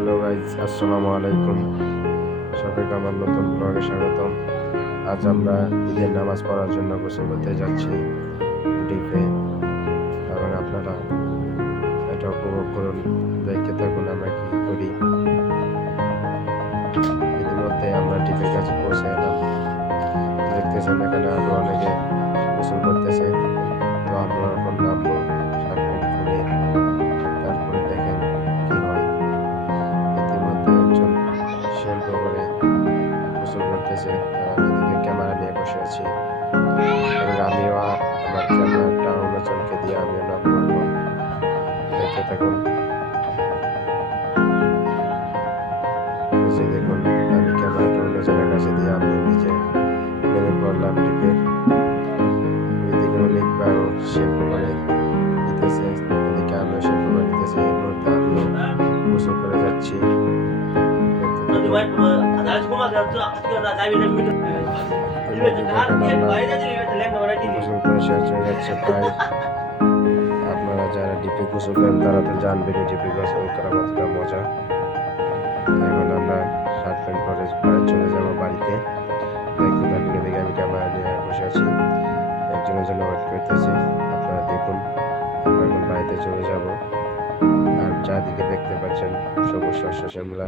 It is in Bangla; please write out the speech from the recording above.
হ্যালো গাইজ, আসসালামু আলাইকুম। সবাইকে আমার নতুন ব্লগে স্বাগতম। আজ আমরা ঈদের নামাজ পড়ার জন্য গোসল করতে যাচ্ছি ডিপে, এবং আপনারা এটা উপভোগ করুন, দেখতে থাকুন আমরা কি করি। ইতিমধ্যে আমরা ডিপের কাছে পৌঁছে এলাম। দেখতেছেন এখানে আরো অনেকে গোসল করতেছে। তো আমরা এখন নামবো, শার্ট প্যান্ট খুলে। তারপরে দেখেন কি হয়। ইতিমধ্যে একজন শ্যাম্পু করে গোসল করতেছে, আর আমি এদিকে ক্যামেরা নিয়ে বসে আছি, এবং আমিও আমার ক্যামেরাটা অন্যজনকে দিয়ে আমিও নাম করবো। দেখতে থাকুন। এই যে দেখুন, আমি ক্যামেরাটা অন্যজনের কাছে দিয়ে আমি নিজে নেমে পড়লাম ডিপে। ওইদিকে অনেক বড় শ্যাম্পু করে নিতেছে, এদিকে আমিও শ্যাম্পু করে নিতেছি। এই মুহূর্তে আমিও গোসল করে যাচ্ছি। গোসল করে শেষ হয়ে যাচ্ছে প্রায়। আপনারা যারা ডিপে গোসল করেন তারা তো জানবেন ডিপে গোসল করা কতটা মজা। এখন আমরা শার্ট প্যান্ট পরে প্রায় চলে যাব বাড়িতে। দেখতে থাকুন, এদিকে আমি ক্যামেরা নিয়ে বসে আছি, একজনের জন্য ওয়েট করতেছি। আপনারা দেখুন, আমরা এখন বাড়িতে চলে যাব। আর চারদিকে দেখতে পাচ্ছেন সবুজ শস্য শ্যামলা।